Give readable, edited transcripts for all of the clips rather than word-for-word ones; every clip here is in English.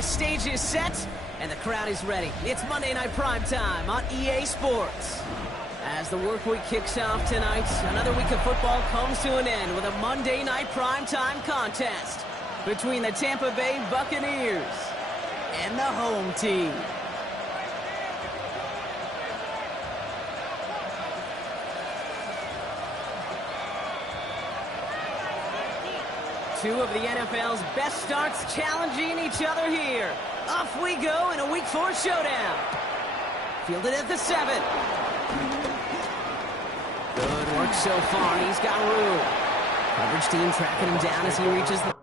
the stage is set, and the crowd is ready. It's Monday Night Prime Time on EA Sports. As the work week kicks off tonight, another week of football comes to an end with a Monday Night Prime Time contest between the Tampa Bay Buccaneers and the home team. Two of the NFL's best starts challenging each other here. Off we go in a Week 4 showdown. Fielded at the 7. Good work so far. He's got room. Coverage team tracking him down as he reaches the...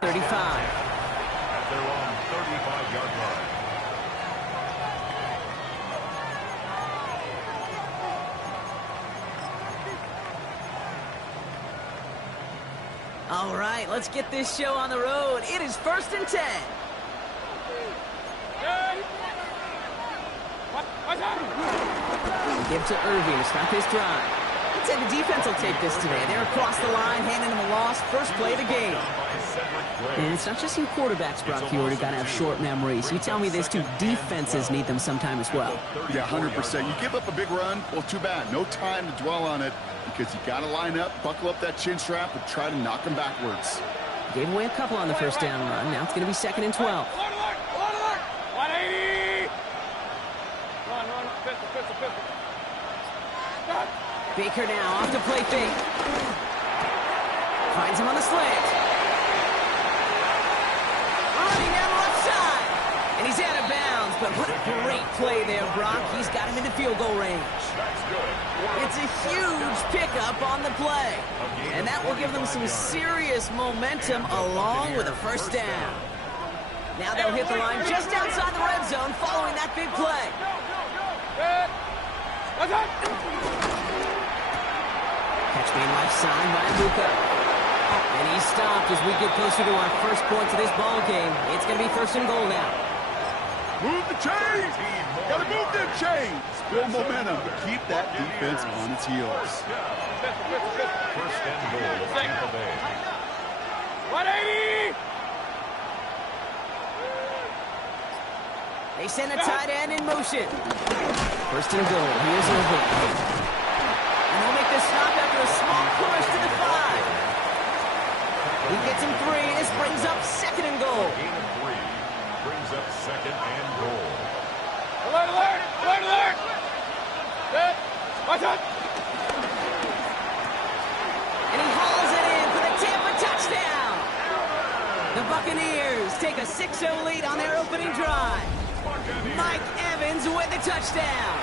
.35. At their own 35-yard line. All right, let's get this show on the road. It is 1st and 10. Give to Irving to stop his drive. I'd say the defense will take this today. They're across the line, handing him a loss. First play of the game. And it's not just you quarterbacks, Brock. You already got to have short memories. You tell me these two defenses need them sometime as well. Yeah, 100%. You give up a big run, well, too bad. No time to dwell on it because you got to line up, buckle up that chin strap, and try to knock them backwards. Gave away a couple on the first down run. Now it's going to be 2nd and 12. 180! Run, pistol. Baker now off to play fake. Finds him on the slant. Running down the left side. And he's out of bounds. But what a great play there, Brock. He's got him into field goal range. It's a huge pickup on the play. And that will give them some serious momentum along with a first down. Now they'll hit the line just outside the red zone following that big play. Catch being left side by Luka. And he's stopped as we get closer to our first points of this ball game. It's going to be 1st and goal now. Move the chains! Gotta move them chains! Build momentum. Keep that defense on its heels. First and goal of Tampa Bay. 180! They send a tight end in motion. 1st and goal. Here's Irving. And they'll make the stop after a small push to the 5. He gets him 3. This brings up 2nd and goal. Gain of 3 brings up 2nd and goal. Alert! Good. Watch out! And he hauls it in for the Tampa touchdown. The Buccaneers take a 6-0 lead on their opening drive. Mike Evans with the touchdown.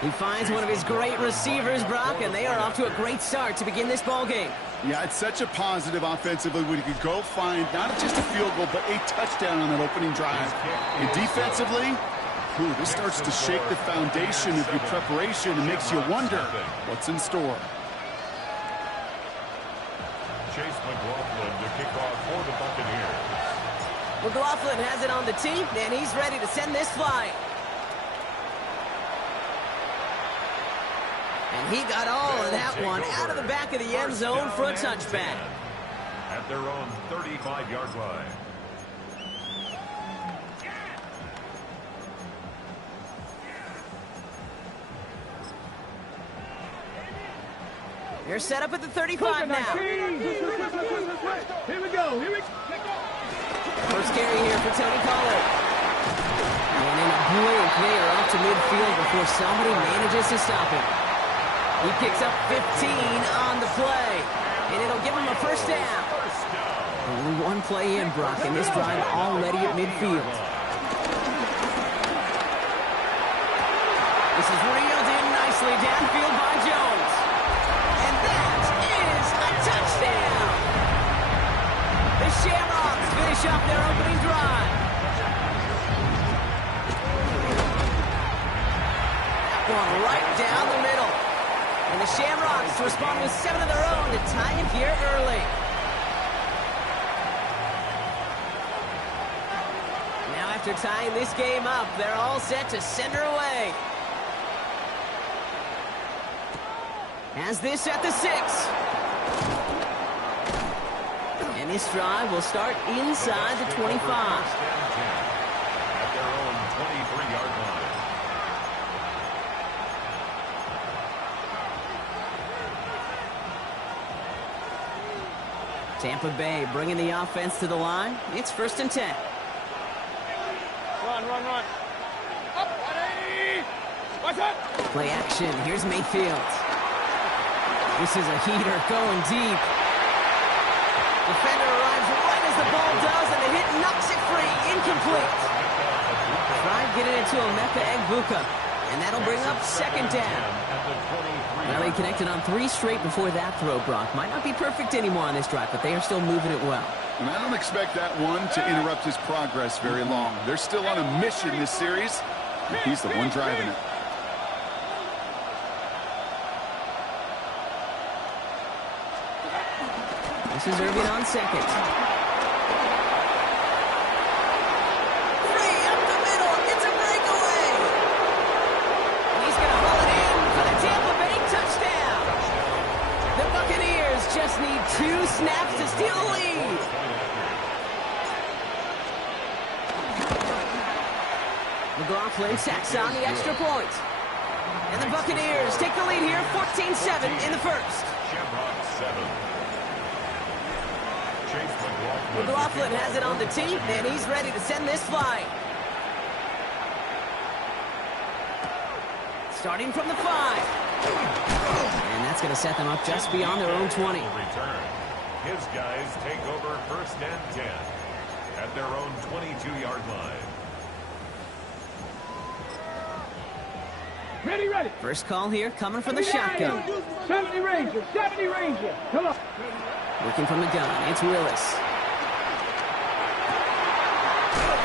He finds one of his great receivers, Brock, and they are off to a great start to begin this ball game. Yeah, it's such a positive offensively when you could go find not just a field goal, but a touchdown on that opening drive. And defensively, this starts to shake the foundation of your preparation and makes you wonder what's in store. Chase McLaughlin to kick off for the Buccaneers. McLaughlin has it on the tee, and he's ready to send this flying. And he got all of that one out of the back of the end zone for a touchback. At their own 35-yard line. They're set up at the 35 now. Here we go. First carry here for Tony Pollard. And in a blink, they are up to midfield before somebody manages to stop him. He picks up 15 on the play, and it'll give him a first down. one play in, Brock, and this drive already at midfield. This is reeled in nicely downfield by Jones. And that is a touchdown! The Shamrocks finish up their opening drive. That one right down the middle. And the Shamrocks respond with 7 of their own to tie it here early. Now after tying this game up, they're all set to send her away. Has this at the 6. And this drive will start inside the 25. At their own 23-yard line. Tampa Bay bringing the offense to the line. It's 1st and 10. Run. Up, ready. Watch out. Play action. Here's Mayfield. This is a heater going deep. Defender arrives right as the ball does, and the hit knocks it free. Incomplete. Tried getting it to Emeka Egbuka, and that'll bring up 2nd down. Well, they connected on 3 straight before that throw, Brock. Might not be perfect anymore on this drive, but they are still moving it well. And I don't expect that one to interrupt his progress very long. They're still on a mission this series, and he's the one driving it. This is Irving on 2nd. Free up the middle. It's a breakaway. And he's going to haul it in for the Tampa Bay touchdown. The Buccaneers just need 2 snaps to steal the lead. McLaughlin sacks on the extra point. And the Buccaneers take the lead here, 14-7 in the first. Shamrock 7. McLaughlin has it on the tee, and he's ready to send this flying. Starting from the 5. And that's going to set them up just beyond their own 20. Return. His guys take over 1st and 10 at their own 22-yard line. Ready. First call here coming from the shotgun. 70 Ranger. Come on. Looking from the gun, it's Willis.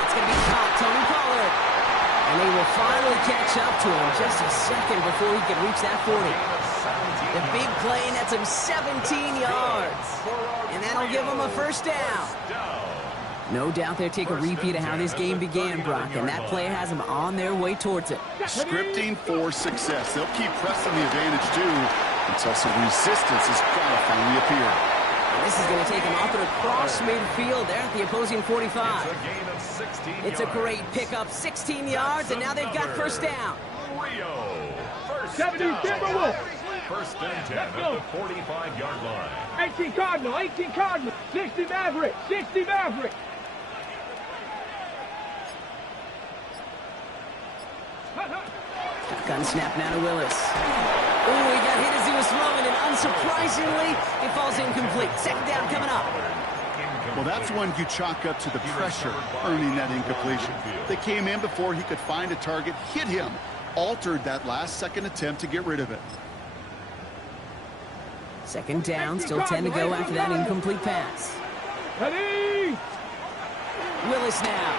It's going to be caught, Tony Pollard. And they will finally catch up to him just a second before he can reach that 40. The big play nets him 17 yards. And that'll give him a 1st down. No doubt they'll take a repeat of how this game began, Brock, and that play has them on their way towards it. Scripting for success. They'll keep pressing the advantage, too, until some resistance has got to finally appear. And this is going to take them up and across midfield there at the opposing 45. It's a great pickup, 16 yards, and now they've got 1st down. 70 Timberwolves. 1st and 10 at the 45-yard line. 18 Cardinal. 60 Maverick. Shotgun snap now to Willis. Oh, he got hit as he was throwing, and unsurprisingly, it falls incomplete. 2nd down coming up. Well, that's one you chalk up to the pressure earning that incompletion. They came in before he could find a target, hit him, altered that last-second attempt to get rid of it. 2nd down, still 10 to go after that incomplete pass. Ready. Willis now.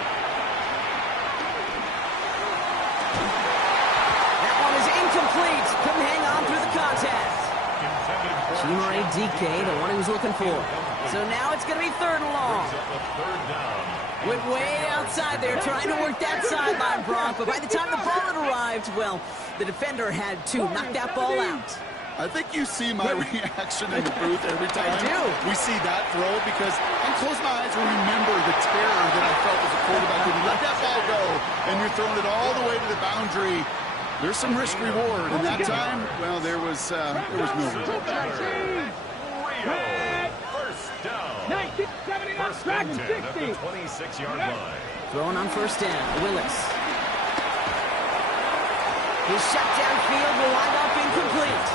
That one is incomplete. Couldn't hang on through the contact. Chimere DK, the one he was looking for. So now it's going to be 3rd and long. Went way outside there, trying to work that sideline, Brock. But by the time the ball had arrived, well, the defender had to knock that ball out. I think you see my reaction in the booth every time I do. We see that throw, because I close my eyes and remember the terror that I felt as a quarterback when you let that ball go and you're throwing it all the way to the boundary. There's some risk reward, and that time, well, there was no reward. 1st down. 1979 Dragon 60. At the 26-yard line. Throwing on 1st down, Willis. His shot downfield will wind up incomplete.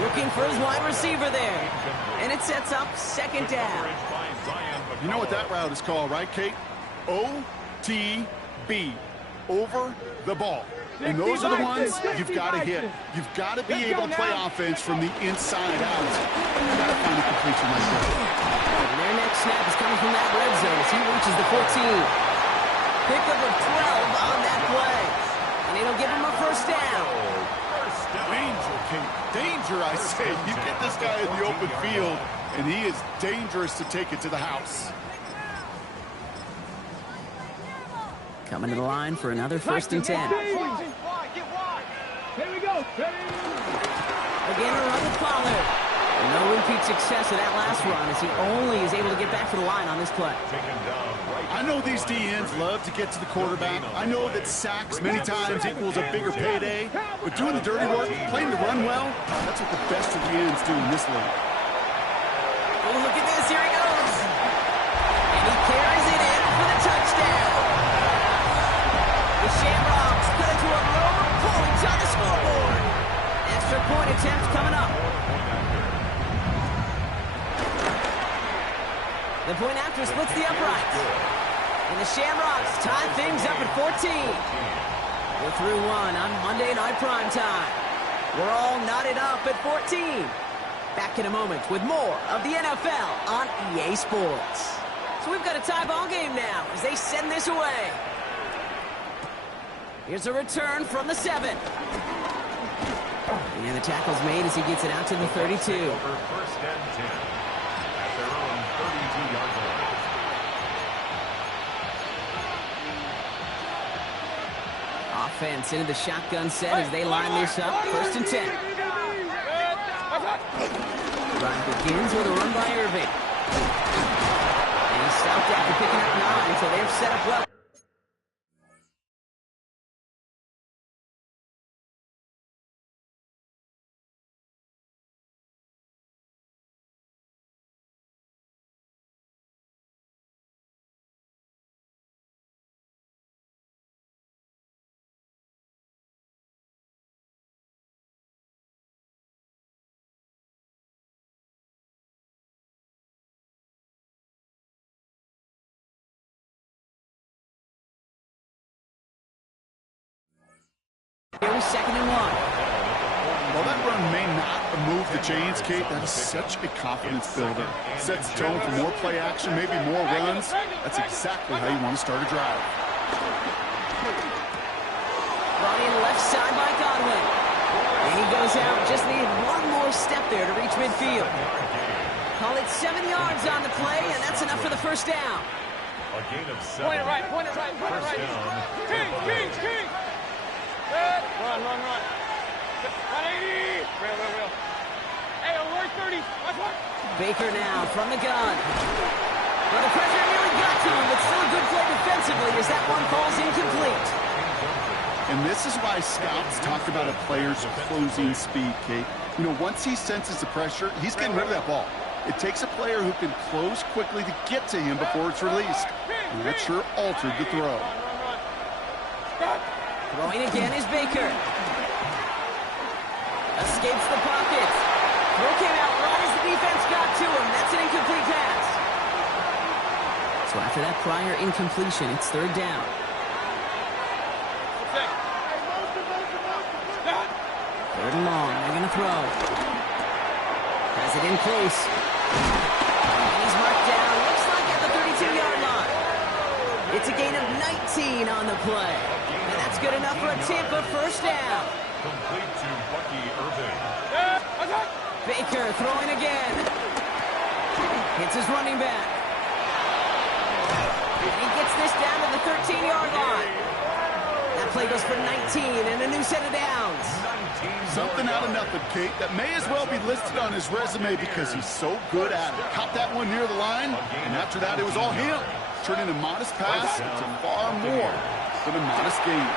Looking for his wide receiver there. And it sets up 2nd down. You know what that route is called, right, Kate? OTB. Over the ball. And those are the ones you've got to hit. You've got to be able to play offense from the inside out. You've got to find a completion like that. And their next snap is coming from that red zone as he reaches the 14. Pickup of 12 on that play. And it'll give him a first down. Danger, Kate. Danger, I say. You get this guy in the open field, and he is dangerous to take it to the house. Coming to the line for another 1st and 10. Here we go. Ready? Again, a run with Pollard. No repeat success of that last run as he only is able to get back to the line on this play. I know these DNs love to get to the quarterback. I know that sacks many times equals a bigger payday. But doing the dirty work, playing the run well, that's what the best of the ends do in this league. Oh, look at this. Here he goes. And he carries it in for the touchdown. The Shamrocks cut it to a row of points on the scoreboard. Extra point attempt coming up. The point after splits the uprights. And the Shamrocks tie things up at 14. We're through one on Monday Night Primetime. We're all knotted up at 14. Back in a moment with more of the NFL on EA Sports. So we've got a tie ball game now as they send this away. Here's a return from the 7. And the tackle's made as he gets it out to the 32. Over 1st and 10 at their own 32-yard line. Offense into the shotgun set as they line this up. 1st and 10. Drive begins with a run by Irving. And he's stopped after picking up 9, so they've set up well. Here's 2nd and 1. While that run may not move the chains, Kate, that is such a confidence builder. Sets the tone for more play action, maybe more runs. That's exactly how you want to start a drive. Brought in left side by Godwin. And he goes out. Just needed one more step there to reach midfield. Call it 7 yards on the play, and that's enough for the first down. A gain of 7. Point it right. First down. King. Run. 180. Real. Hey, alert 30. Watch. Baker now from the gun. Well, the pressure nearly got to him, but still a good play defensively as that one falls incomplete. And this is why scouts talk about a player's closing speed, Kate. You know, once he senses the pressure, he's getting rid of that ball. It takes a player who can close quickly to get to him before it's released. And that sure altered the throw. Throwing again is Baker. Escapes the pocket. Throw came out right as the defense got to him. That's an incomplete pass. So after that prior incompletion, it's 3rd down. 3rd and long. They're going to throw. Has it in close. And he's marked down. Looks like at the 32-yard line. It's a gain of 19 on the play. And that's good enough for a Tampa first down. Complete to Bucky Irving. Baker throwing again. Hits his running back. And he gets this down to the 13-yard line. That play goes for 19 and a new set of downs. Something out of nothing, Kate, that may as well be listed on his resume because he's so good at it. Caught that one near the line, and after that it was all him. Turning a modest pass to far more than a modest gain.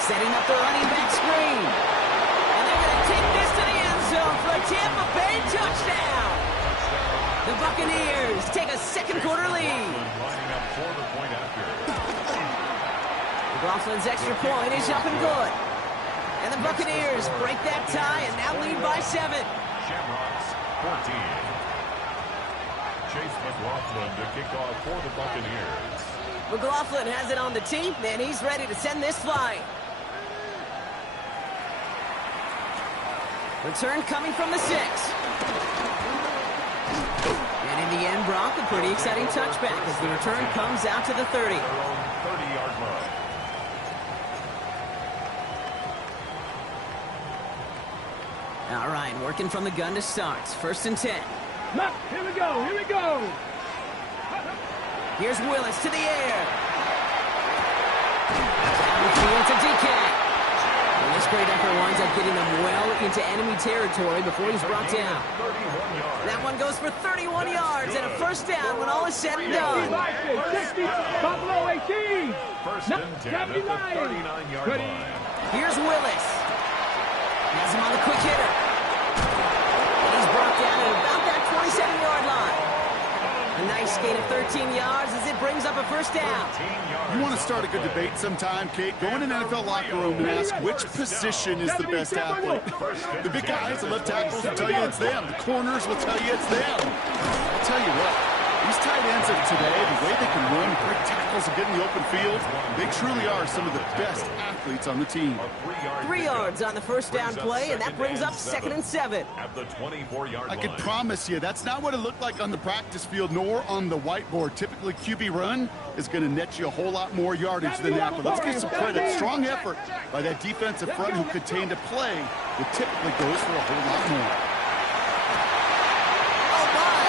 Setting up the running back screen. And they're going to take this to the end zone for a Tampa Bay touchdown. The Buccaneers take a 2nd quarter lead. Lining up for the point after. McLaughlin's extra point is up and good. And the Buccaneers break that tie and now lead by 7. Shamrocks 14. Chase McLaughlin to kick off for the Buccaneers. McLaughlin has it on the tee, and he's ready to send this flying. Return coming from the 6. And in the end, Brock, a pretty exciting touchback as the return comes out to the 30. Their own 30-yard line. All right, working from the gun to start. 1st and 10. Look, here we go, here we go. Here's Willis to the air. Downfield to DK. And this great effort winds up getting them well into enemy territory before he's brought down. That one goes for 31 yards and a 1st down when all is said and done. 60, Buffalo 18. First and 10 at the 39-yard line. Here's Willis. Has him on the quick hitter. And he's brought down at about that 27-yard line. A nice gain of 13 yards as it brings up a 1st down. You want to start a good debate sometime, Kate? Go in an NFL locker room and ask which position is the best athlete. The big guys, the left tackles will tell you it's them. The corners will tell you it's them. I'll tell you what, these tight ends of today, the way they can run, break tackles, and get in the open field, they truly are some of the best athletes on the team. 3 yards on the 1st down play, and that brings up 2nd and 7. At the 24-yard line. I can promise you, that's not what it looked like on the practice field, nor on the whiteboard. Typically, QB run is going to net you a whole lot more yardage than that, but let's give some credit. Strong effort by that defensive front who contained a play that typically goes for a whole lot more. Oh my,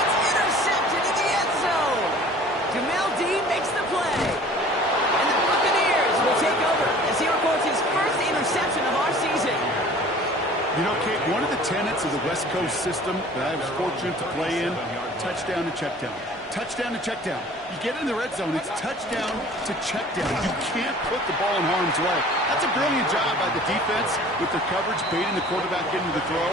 it's intercepted in the end zone. Jamel Dean makes the play. And the Buccaneers will take over as he records his 1st interception of our season. You know, Kate, one of the tenets of the West Coast system that I was fortunate to play in, touchdown to check down. Touchdown to check down. You get in the red zone, it's touchdown to check down. You can't put the ball in harm's way. That's a brilliant job by the defense with their coverage, baiting the quarterback into the throw.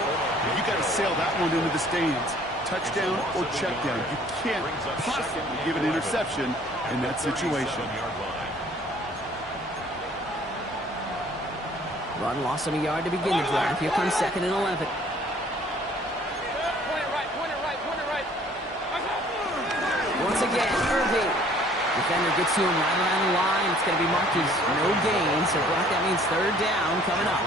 You got to sail that one into the stands. Touchdown or check down. You can't possibly give an interception in that situation. Run lost him a yard to begin the drive. Here comes 2nd and 11. Point it right. Once again, Irving. Defender gets to him right around the line. It's going to be marked as no gain. So, Brock, that means 3rd down coming up.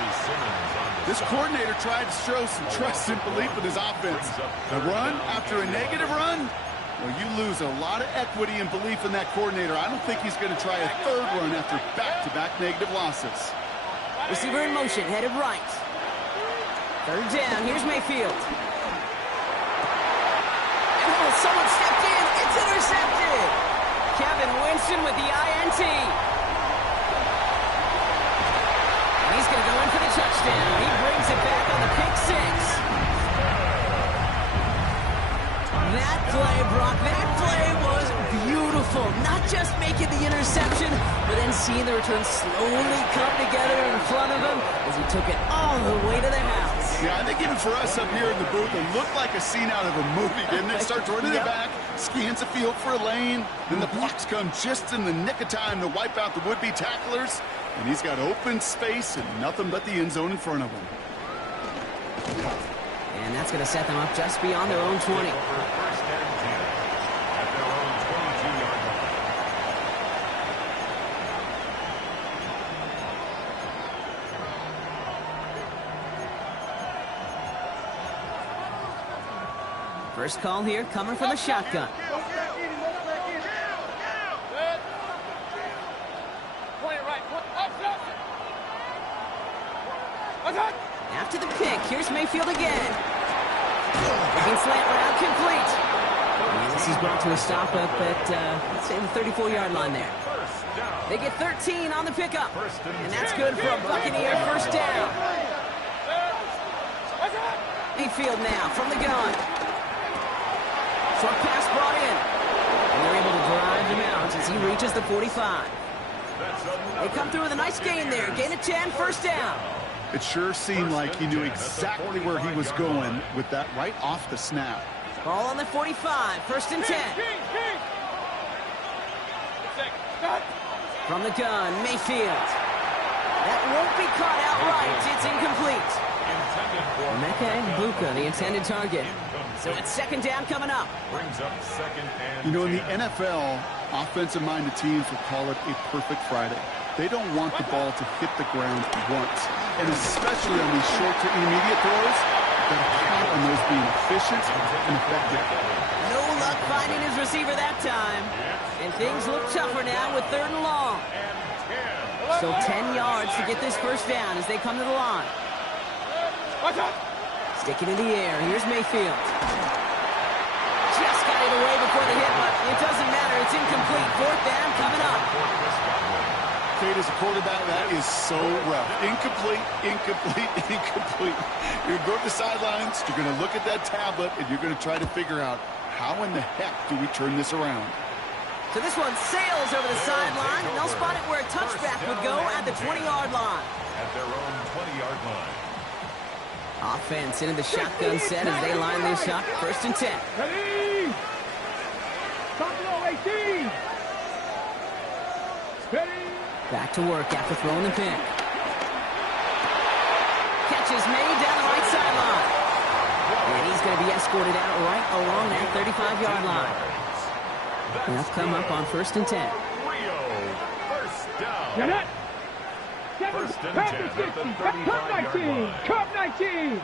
This coordinator tried to show some trust and belief in his offense. The run after a negative run, well, you lose a lot of equity and belief in that coordinator. I don't think he's going to try a 3rd run after back-to-back negative losses. Receiver in motion, headed right. 3rd down, here's Mayfield. And someone stepped in, it's intercepted. Kevin Winston with the INT. And he's going to go in for the touchdown. He brings it back on the pick 6. That play, Brock, that play was beautiful. Not just making the interception, but then seeing the return slowly come together in front of him as he took it all the way to the house. Yeah, I think even for us up here in the booth, it looked like a scene out of a movie, didn't it? Starts running it back, scans the field for a lane, then the blocks come just in the nick of time to wipe out the would-be tacklers, and he's got open space and nothing but the end zone in front of him. And that's going to set them up just beyond their own 20. First call here coming from the shotgun. After the pick, here's Mayfield again. Looking slant route complete. And this is brought to a stop up at, let's say, the 34-yard line there. They get 13 on the pickup. And that's good for a Buccaneer 1st down. Mayfield now from the gun. Short pass brought in. And they're able to drive him out as he reaches the 45. They come through with a nice gain there. Gain of 10, 1st down. It sure seemed like he knew exactly where he was going with that right off the snap. Ball on the 45, 1st and 10. From the gun, Mayfield. That won't be caught outright. It's incomplete. Mecca and Buka, the intended target. So it's second down coming up. Brings up second and You know, in the 10. NFL, offensive-minded teams will call it a perfect Friday. They don't want the ball to hit the ground once. And especially on these short to intermediate throws, you've got to count on those being efficient and effective. No luck finding his receiver that time. And things look tougher now with 3rd and long. So 10 yards to get this first down as they come to the line. Watch out. Sticking in the air. Here's Mayfield. Just got it away before the hit, but it doesn't matter. It's incomplete. 4th down coming up. Kate, as a quarterback, that is so rough. Incomplete, incomplete, incomplete. You're going to go to the sidelines, you're going to look at that tablet, and you're going to try to figure out how in the heck do we turn this around. So this one sails over the sideline, and they'll spot it where a touchback would go at the 20-yard line. At their own 20-yard line. Offense into the shotgun set as they line this up. 1st and 10. Ready. Top low, 18. Ready. Back to work after throwing the pick. Catch is made down the right sideline. And he's going to be escorted out right along that 35-yard line. They'll come up on 1st and 10. Rio, first down. Get it. First and 10 at the 35-yard line. Cup 19.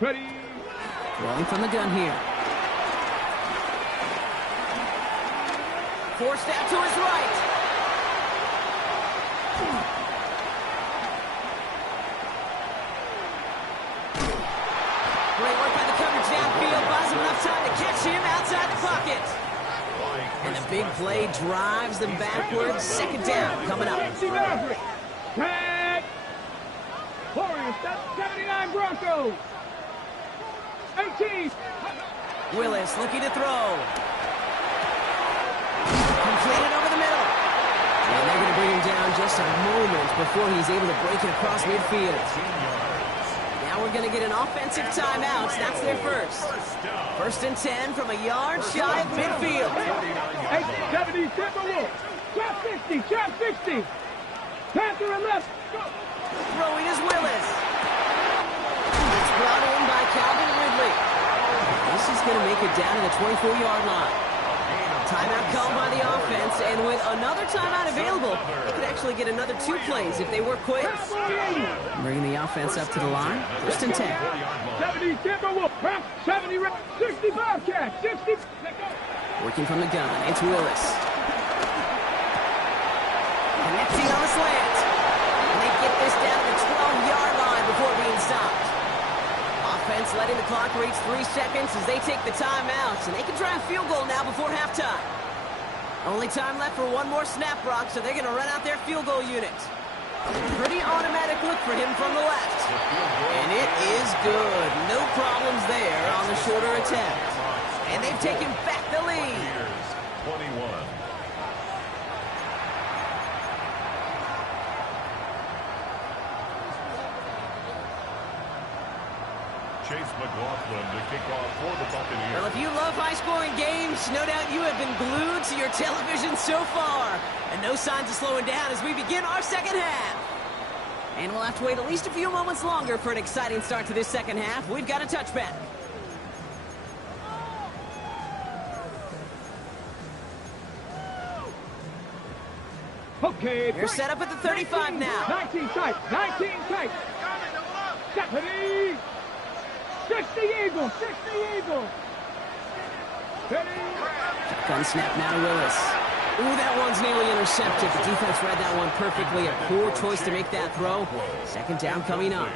Ready. Rolling from the gun here. Forced out to his right. Great work by the coverage downfield. Buys him enough time to catch him outside the pocket. And the big play drives them backwards. 2nd down coming up. Tag. Warriors, that's 79 Broncos. 18. Willis looking to throw. Completed over the middle. And they're going to bring him down just a moment before he's able to break it across midfield. Now we're going to get an offensive timeout. That's their first. 1st and 10 from a yard shy of midfield. 70, Timberwolves. Trap 60, trap 60. Panther and left. Throwing is Willis. It's brought in by Calvin Ridley. This is going to make it down to the 24-yard line. Timeout called by the offense, and with another timeout available, they could actually get another 2 plays if they work quick. Bringing the offense up to the line. 1st and 10. 70 Timberwolves. 70, 65 catch. 60. Working from the gun. It's Willis. Connecting on the slant. And they get this down to the 12-yard line before being stopped. Offense letting the clock reach 3 seconds as they take the timeouts, and they can try a field goal now before halftime. Only time left for one more snap, Brock, so they're going to run out their field goal unit. Pretty automatic look for him from the left. And it is good. No problems there on the shorter attempt. And they've taken back the lead. Here's 21. Chase McLaughlin to kick off for the Buccaneers. Well, if you love high-scoring games, no doubt you have been glued to your television so far. And no signs of slowing down as we begin our second half. And we'll have to wait at least a few moments longer for an exciting start to this second half. We've got a touchback. Okay. They're set up at the 35 now. 19 tight. 19 tight. Ready. 60 Eagles. 60 Eagles. Ready. Gun snap now to Willis. Ooh, that one's nearly intercepted. The defense read that one perfectly. A poor choice to make that throw. 2nd down coming up.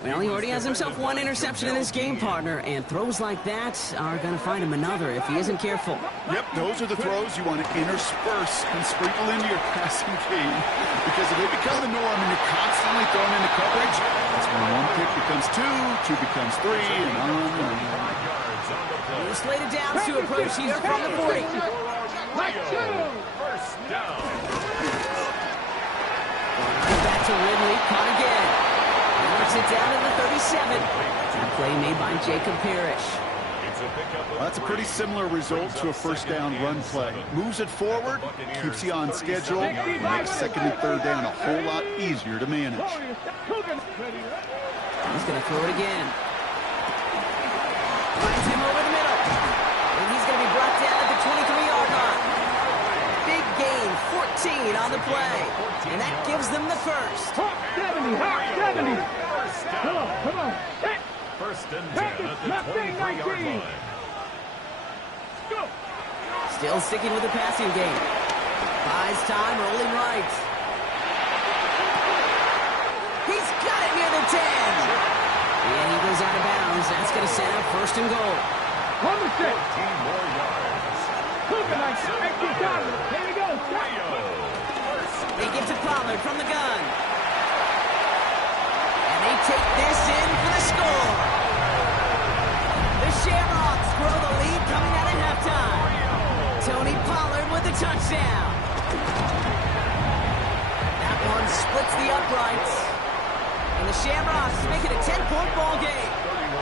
Well, he already has himself one interception in this game, partner, and throws like that are going to find him another if he isn't careful. Yep, those are the throws you want to intersperse and sprinkle into your passing game. Because if they become the norm and you're constantly thrown into coverage, that's when 1 pick becomes 2, 2 becomes 3, and on and on. He's slated down to approach here from the 40. First down. Back to Ridley, caught again. Knocks it down to the 37. That play made by Jacob Parrish. It's Well, that's a pretty similar result to a first down run play. Moves it forward, keeps you on schedule, and makes second and third down a whole lot easier to manage. He's going to throw it again. Finds him over the middle. And he's going to be brought down at the 23-yard line. Big gain, 14 on the play. And that gives them the first. 70, 70. Come on. First and 10 at the 23-yard line. Still sticking with the passing game. Buys time, rolling right. He's got it near the 10. And he goes out of bounds. That's going to set up first and goal. 14 more yards. Here we go. They give to Pollard from the gun. And they take this in for the score. The Shamrocks grow the lead coming out at halftime. Tony Pollard with the touchdown. That one splits the uprights. And the Shamrocks make it a 10-point ball game. 31.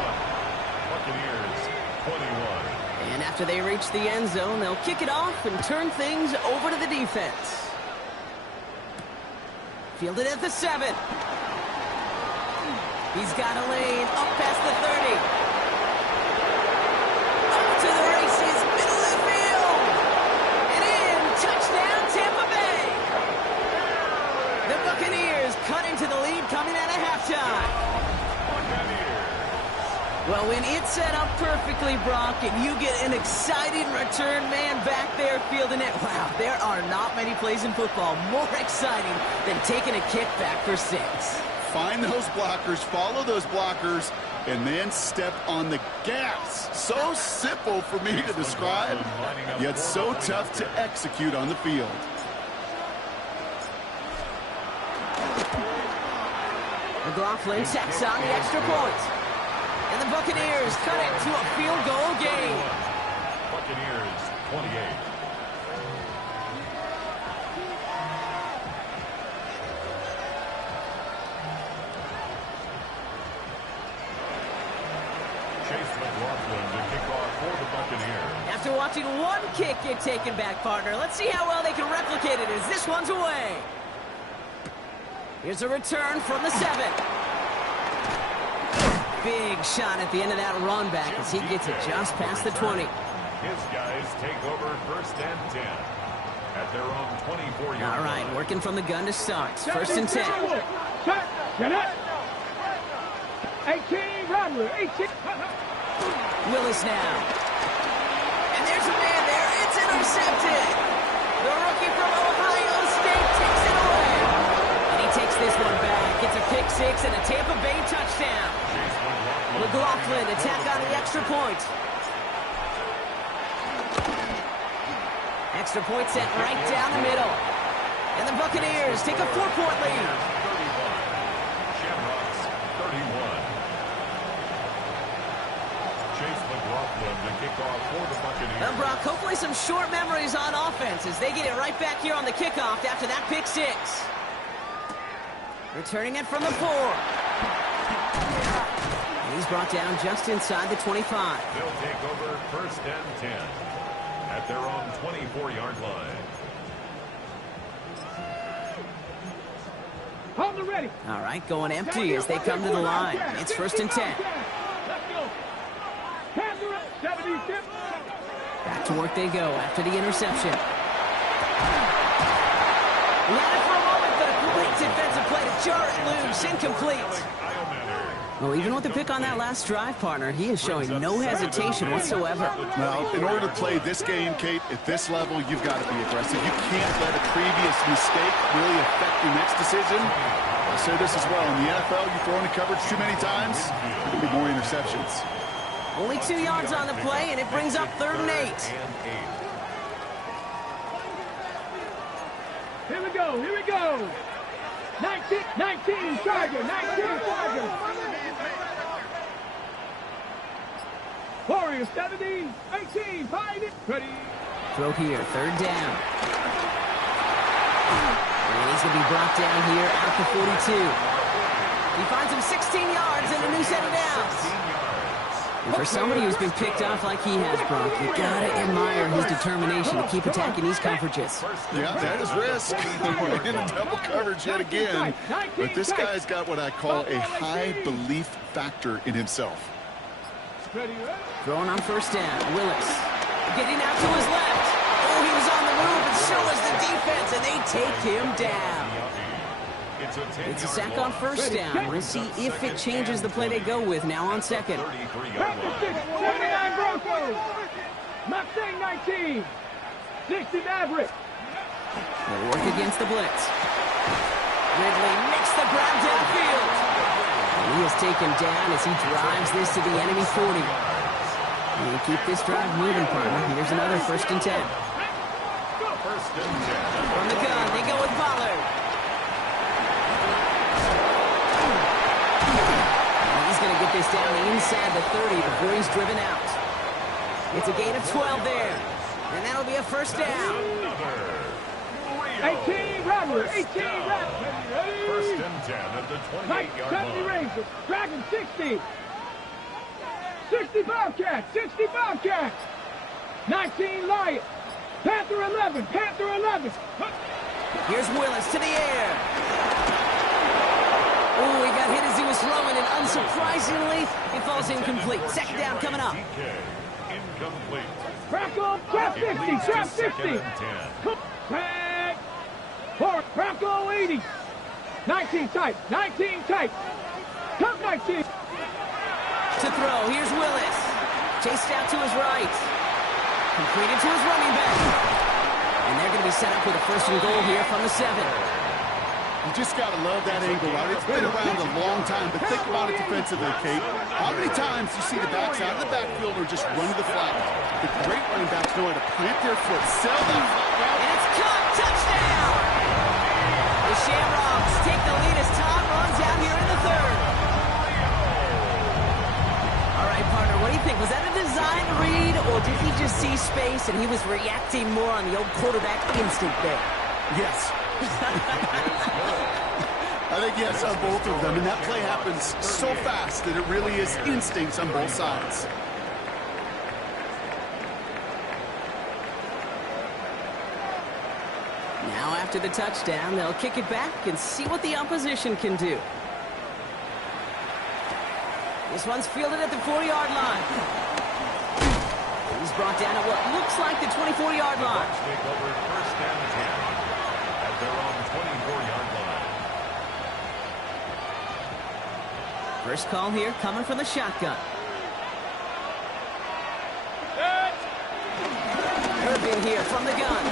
Buccaneers, 21. And after they reach the end zone, they'll kick it off and turn things over to the defense. Fielded at the 7. He's got a lane up past the 30. Up to the races, middle of the field. And in, touchdown Tampa Bay. The Buccaneers cut into the lead coming out of halftime. Well, when it's set up perfectly, Brock, and you get an exciting return man back there fielding it, wow, there are not many plays in football more exciting than taking a kickback for 6. Find those blockers, follow those blockers, and then step on the gas. So simple for me to describe, yet so tough to execute on the field. McLaughlin tacks on the extra point. And the Buccaneers cut it to a field goal game. Buccaneers, 28. Chase McLaughlin to kick off for the Buccaneers. After watching one kick get taken back, partner, let's see how well they can replicate it as this one's away. Here's a return from the 7. Big shot at the end of that run back as he gets it just past the 20. His guys take over first and 10 at their own 24-yard line. All right, working from the gun to start. First and 10. 18, Robert, 18. Willis now. And there's a man there. It's intercepted. The rookie from Ohio State takes it away. And he takes this one back. It's a pick 6 and a Tampa Bay touchdown. McLaughlin attack on the extra point. Extra point sent right down the middle. And the Buccaneers take a 4-point lead. 31. Shamrocks, 31. Chase McLaughlin to kick off for the Buccaneers. Well, Brock, hopefully some short memories on offense as they get it right back here on the kickoff after that pick 6. Returning it from the 4. And he's brought down just inside the 25. They'll take over first and 10 at their own 24-yard line. Hold the ready. All right, going empty as they come to the line. It's first and 10. Let's go. 70. Back to work they go after the interception. Ran it for a moment, but a great defensive play to jar it loose. Incomplete. Well, even with the pick on that last drive, partner, he is showing no hesitation whatsoever. Well, in order to play this game, Kate, at this level, you've got to be aggressive. You can't let a previous mistake really affect your next decision. I'll say this as well. In the NFL, you throw into coverage too many times, there could be more interceptions. Only 2 yards on the play, and it brings up 3rd and 8. Here we go. 19, Tiger, 19, Tiger. Warriors, 70, 18, find it. Ready. Throw here, 3rd down. And he's going to be brought down here at the 42. He finds him 16 yards and a new set of downs. And for somebody who's been picked off like he has, Brock, you gotta admire his determination to keep attacking these coverages. Yeah, that is risk. We're in a double coverage yet again. But this guy's got what I call a high belief factor in himself. Throwing on first down. Willis getting out to his left. Oh, he was on the move, and so was the defense, and they take him down. It's a sack on first down. We'll see if it changes the play they go with now on second. 79 Broncos. Mustang 19. 60 Maverick. They'll work against the blitz. Ridley makes the grab downfield. And he is taken down as he drives this to the enemy 40. And keep this drive moving, partner. Here's another 1st and 10. From the gun, they go with Pollard. And he's going to get this down inside the 30 before he's driven out. It's a gain of 12 there. And that'll be a 1st down. 18 Rattler. 18 Rattler. 1st and 10 at the 28-yard line. 70 Rangers. Dragon 60. 60 Bobcats. 60 Bobcats. 19 Lions. Panther 11. Panther 11. Here's Willis to the air. Oh, he got hit as he was throwing, and unsurprisingly, he falls incomplete. 2nd down coming up. Incomplete. Crackle. Trap 60. Trap 60. Tag. Crackle 80. 19 tight. 19 tight. Cup 19. To throw, here's Willis. Chased out to his right. Completed to his running back. And they're going to be set up with a 1st and goal here from the 7. You just got to love that angle, right? It's been around a long time, but think about it defensively, Kate. How many times you see the backs out of the backfield or just run to the flat? The great running backs know how to plant their foot, sell that flat route. And it's caught. Touchdown! The Shamrocks take the lead as Todd runs out here in the 3rd. All right, partner, what do you think? Was that a design read, or did he just see space and he was reacting more on the old quarterback instinct there? Yes. I think yes on both of them, and that play happens so fast that it really is instincts on both sides. Now after the touchdown, they'll kick it back and see what the opposition can do. This one's fielded at the 40-yard line. He's brought down at what looks like the 24-yard line. Take over 1st and 10 at their own 24-yard line. First call here coming from the shotgun. Irvin here from the gun.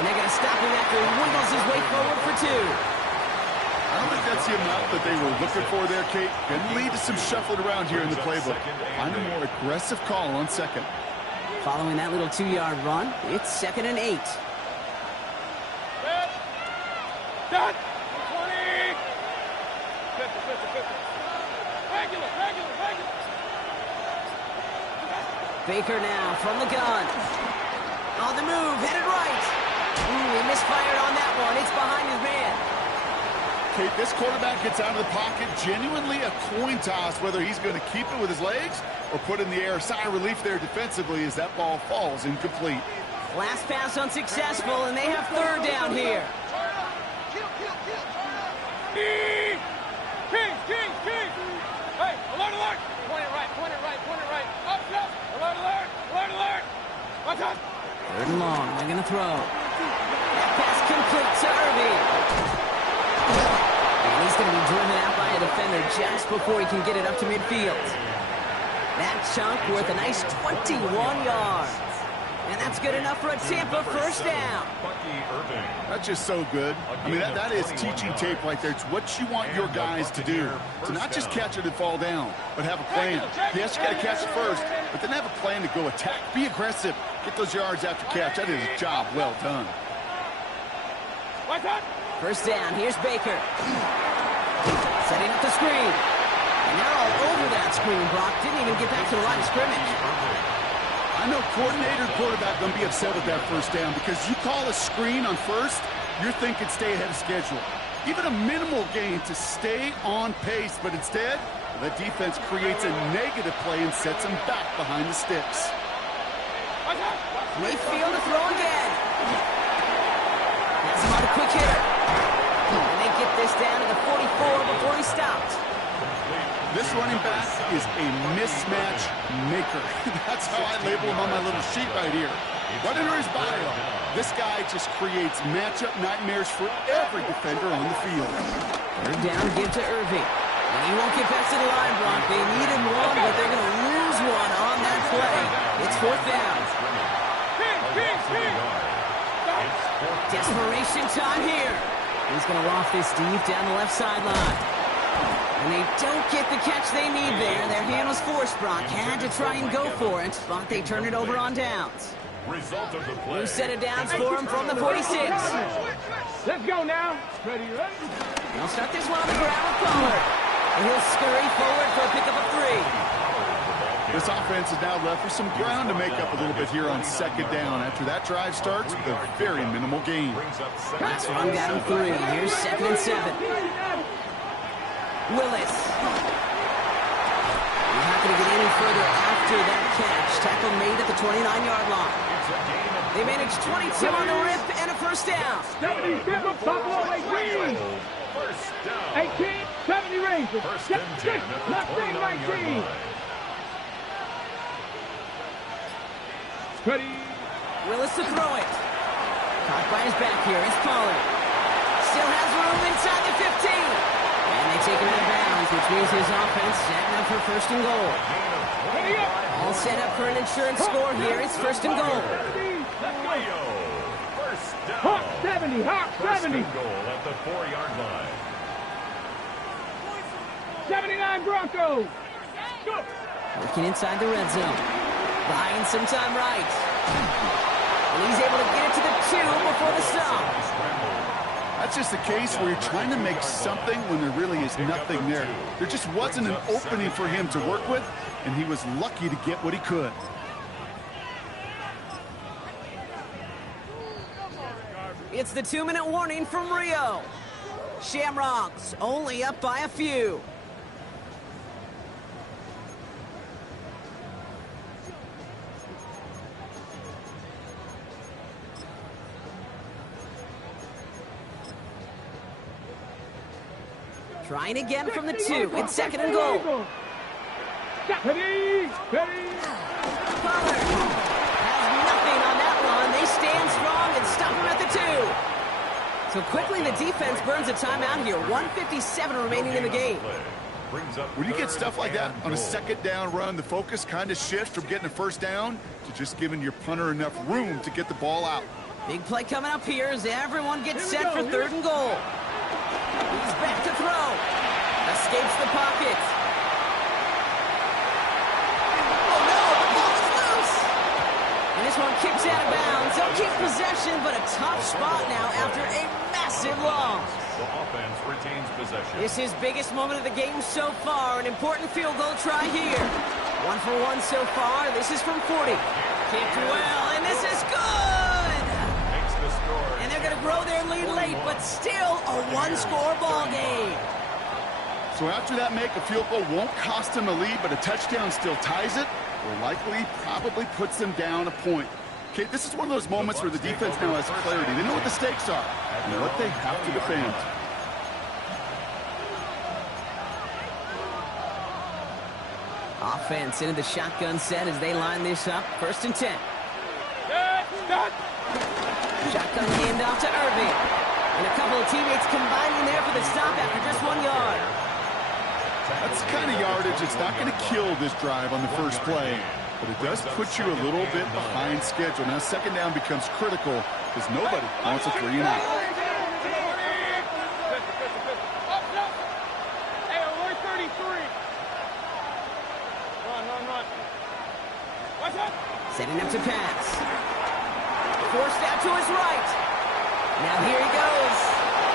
And they're going to stop him after he wiggles his way forward for 2. I don't think that's the amount that they were looking for there, Kate. Going to lead to some shuffling around here in the playbook. Find a more aggressive call on 2nd. Following that little 2-yard run, it's 2nd and 8. Done. 20. 50. Regular. Baker now from the gun. On the move, headed right. Ooh, he misfired on that one. It's behind his man. Kate, this quarterback gets out of the pocket, genuinely a coin toss whether he's going to keep it with his legs or put in the air. Sigh of relief there defensively as that ball falls incomplete. Last pass unsuccessful, and they have 3rd down here. King. Hey, alert. Point it right. Up. Alert. Watch out. 3rd and long, they're going to throw. That pass complete to Irving. And he's going to be driven out by a defender just before he can get it up to midfield. That chunk worth a nice 21 yards. And that's good enough for a Tampa 1st down. That's just so good. I mean, that is teaching tape right there. It's what you want your guys to do. To not just catch it and fall down, but have a plan. Yes, you got to catch it first, but then have a plan to go attack. Be aggressive. Get those yards after catch. That is a job well done. 1st down. Here's Baker. Setting up the screen. And they're all over that screen, Brock. Didn't even get back to the line of scrimmage. I know coordinator and quarterback going to be upset with that 1st down because you call a screen on 1st, you're thinking stay ahead of schedule. Even a minimal gain to stay on pace, but instead, The defense creates a negative play and sets him back behind the sticks. Mayfield to throw again. That's him on a quick hitter. And they get this down to the 44 before he stopped. This running back is a mismatch maker. That's how I label him on my little sheet right here. Right under his bio, this guy just creates matchup nightmares for every defender on the field. Third down, give to Irving. And he won't get back to the line, Brock. They needed one, but they're going to lose one on that play. It's fourth down. Desperation time here. He's going to loft this deep down the left sideline. And they don't get the catch they need there. Their hand was forced, Brock. Had to try and go for it, but they turn it over on downs. New set of downs for him from the 46. Let's go now. Ready, ready. They'll start this one on the ground with Pollard. And he'll scurry forward for a pickup of 3. This offense is now left with some ground to make up a little bit here on second down after that drive starts with a very minimal gain. Last run got him 3. Here's 2nd and 7. Willis. He's not going to get any further after that catch. Tackle made at the 29-yard line. They managed 22 on the rip and a first down. 77, Buffalo 18. 18, 70 Rangers. First and 10 at the 29-yard line. Ready. Willis to throw it. Caught by his back here. It's Pollard. Still has room inside the 15. And they take him out of bounds, which means his offense setting up for first and goal. All set up for an insurance score here. It's first and goal. First down. Hawk 70, Hawk 70. First and goal at the 4-yard line. 79 Broncos. Go. Working inside the red zone. Buying some time right. And he's able to get it to the 2 before the stop. That's just the case where you're trying to make something when there really is nothing there. There just wasn't an opening for him to work with, and he was lucky to get what he could. It's the 2-minute warning from Rio. Shamrocks only up by a few. Trying again from the 2. It's 2nd and goal. Ready, ready. Pollard has nothing on that one. They stand strong and stop him at the 2. So quickly the defense burns a timeout here. 1:57 remaining in the game. When you get stuff like that on a second down run, the focus kind of shifts from getting a first down to just giving your punter enough room to get the ball out. Big play coming up here as everyone gets set for 3rd and goal. He's back to throw. Escapes the pocket. Oh no, the ball is loose. And this one kicks out of bounds. They'll keep possession, but a tough spot now after a massive loss. The offense retains possession. This is biggest moment of the game so far. An important field goal try here. 1 for 1 so far. This is from 40. Kicked well, and this is good. Makes the score. And they're going to grow their lead late, but still a 1-score ball game. So after that make, a field goal won't cost them a lead, but a touchdown still ties it, or likely probably puts them down a point. Okay, this is one of those moments where the defense now has clarity. They know what the stakes are and what they have to defend. Offense into the shotgun set as they line this up. 1st and 10. Shotgun handoff to Irving. And a couple of teammates combining there for the stop after just 1 yard. That's the kind of yardage that's not going to kill this drive on the first play, but it does put you a little bit behind schedule. Now second down becomes critical because nobody wants a 3 and out. Hey, we're 33. Run. What's up? Setting up to pass. Forced out to his right. Now here he goes.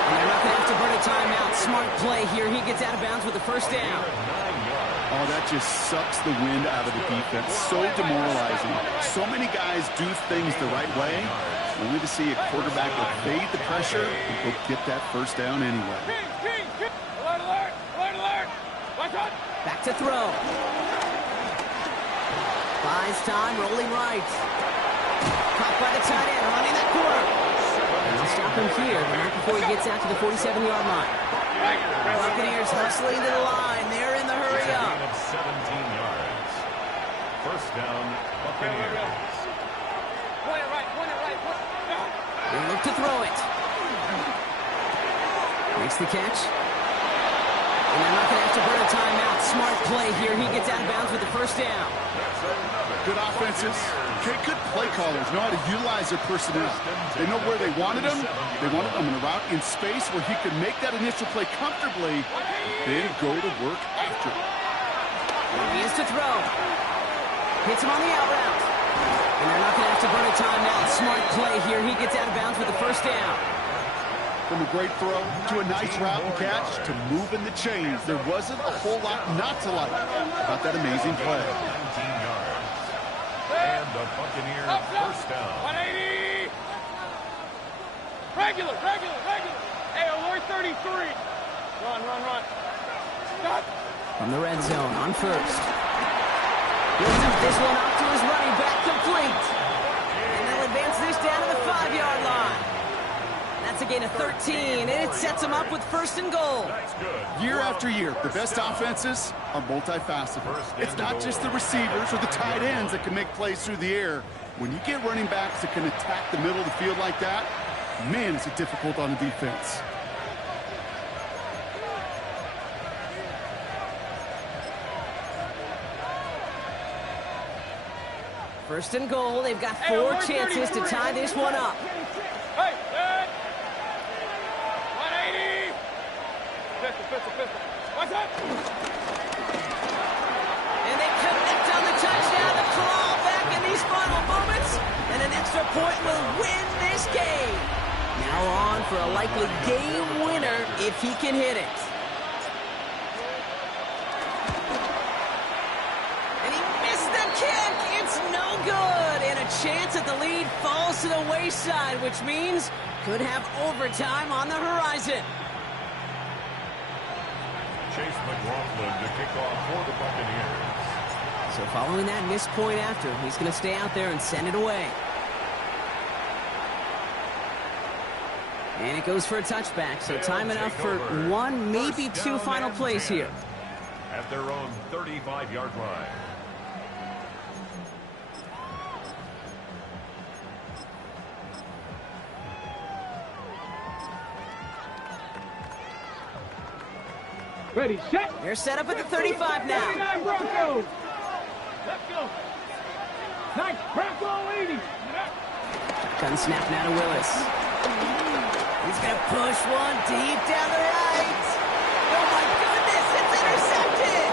And they're not going to have to burn a timeout. Smart play here. He gets out of bounds with the first down. Oh, that just sucks the wind out of the defense. So demoralizing. So many guys do things the right way, only to see a quarterback evade the pressure and go get that first down anyway. Alert! What's up? Back to to throw. Buys time, rolling right. Caught by the tight end, running that corner. And they'll stop him here, but not before he gets out to the 47-yard line. Buccaneers hustling to the line. They're in the hurry up. 17 yards. First down, Buccaneers. They look to throw it. Makes the catch. And they're not going to have to burn a timeout. Smart play here. He gets out of bounds with the first down. Good offenses. Okay, good play callers know how to utilize their personnel. They know where they wanted him. They wanted him in a route in space where he could make that initial play comfortably, then go to work after. He is to throw. Hits him on the out route. And they're not going to have to burn a timeout. Smart play here. He gets out of bounds with the first down. From a great throw to a nice route and catch to moving the chains, there wasn't a whole lot not to like about that amazing play. 19 yards. And the Buccaneers first down. 180. Regular. Hey, alert 33. Run. Stop. From the red zone on first. He'll dump this one off to his running back, complete. And they'll advance this down to the 5-yard line. That's a gain of 13, and it sets them up with first and goal. Year after year, the best offenses are multifaceted. It's not just the receivers or the tight ends that can make plays through the air. When you get running backs that can attack the middle of the field like that, man, is it difficult on the defense. First and goal. They've got 4 chances to tie this one up. Hey, 180. Pistol. What's up? And they connect on the touchdown to claw back in these final moments. And an extra point will win this game. Now on for a likely game winner if he can hit it. And he missed the kick. It's no good. And a chance that the lead falls to the wayside, which means could have overtime on the horizon. Chase McLaughlin to kick off for the Buccaneers. So following that missed point after, he's going to stay out there and send it away. And it goes for a touchback, so time enough for 1, maybe 2 final plays here. At their own 35-yard line. Ready, set. They're set up at the 35 now. 89 Broncos. Let's go. Nice, Bronco 80. Gun snap now to Willis. He's going to push one deep down the right. Oh, my goodness, it's intercepted.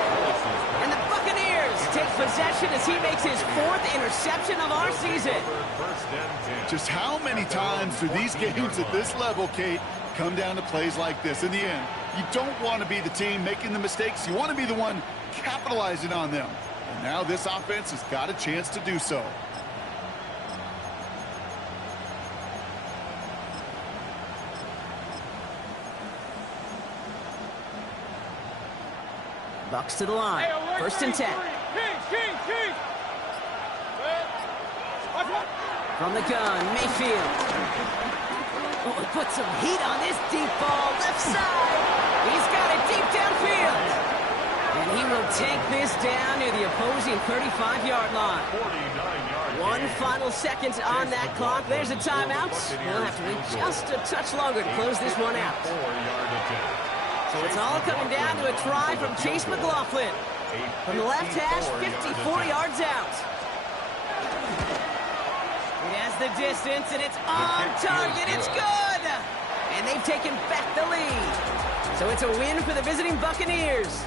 And the Buccaneers take possession as he makes his 4th interception of our season. Just how many times do these games at this level, Kate, come down to plays like this? In the end, you don't want to be the team making the mistakes. You want to be the one capitalizing on them. And now this offense has got a chance to do so. Bucks to the line. First and 10. King. From the gun, Mayfield. Oh, he put some heat on this deep ball. Left side. He's got it deep downfield. And he will take this down near the opposing 35-yard line. 1 final second on that clock. There's a timeout. We'll have to wait just a touch longer to close this one out. So it's all coming down to a try from Chase McLaughlin. From the left hash, 54 yards out. He has the distance, and it's on target. It's good! And they've taken back the lead. So it's a win for the visiting Buccaneers.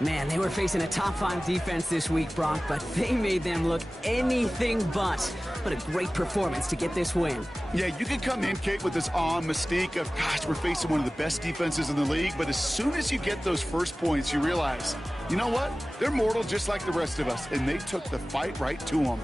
Man, they were facing a top-5 defense this week, Brock, but they made them look anything but. What a great performance to get this win. Yeah, you can come in, Kate, with this awe and mystique of, gosh, we're facing one of the best defenses in the league, but as soon as you get those first points, you realize, you know what? They're mortal just like the rest of us, and they took the fight right to them.